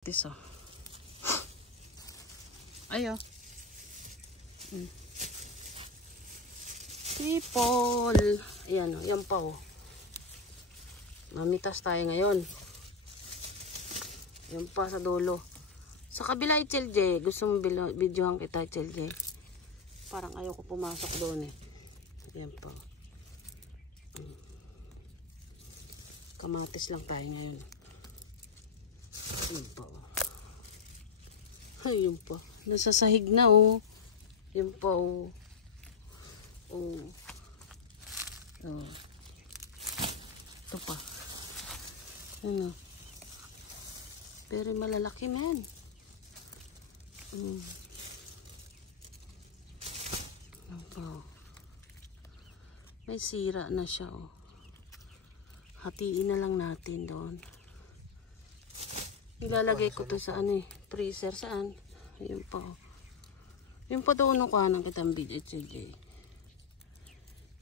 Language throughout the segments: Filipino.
Tiso. Ayo. People. Ayan o. Yan pa o. Mamitas tayo ngayon. Yan pa sa dulo. Sa kabila HLJ. Gusto mong videohan kita HLJ. Parang ayaw ko pumasok doon eh. Yan pa. Kamatis lang tayo ngayon. Yan pa o. Ayun pa. Nasa sahig na oh. Yun pa oh. Oh. Oh. Ito pa. Ano? Pero malalaki man. Yan pa oh. May sira na siya oh. Hatiin na lang natin doon. Ilalagay ko to sa ano eh, freezer saan? Ayun pa oh. Yung pa doon ko ng kitang video HJ.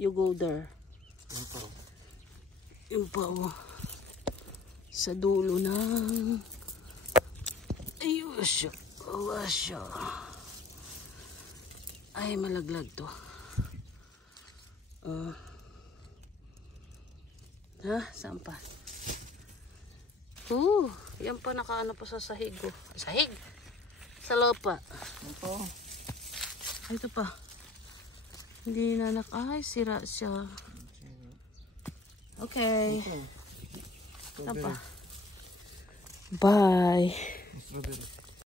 You go there. Yung pa oh. Sa dulo ng ayun siya. Oh, siya. Ay malaglag to. Ha? Saan pa? Yan pa nakaano pa sa sahig ko. Sahig? Sa lupa. Ito. Ito pa. Hindi na ay sira siya. Okay. Ito pa. Bye.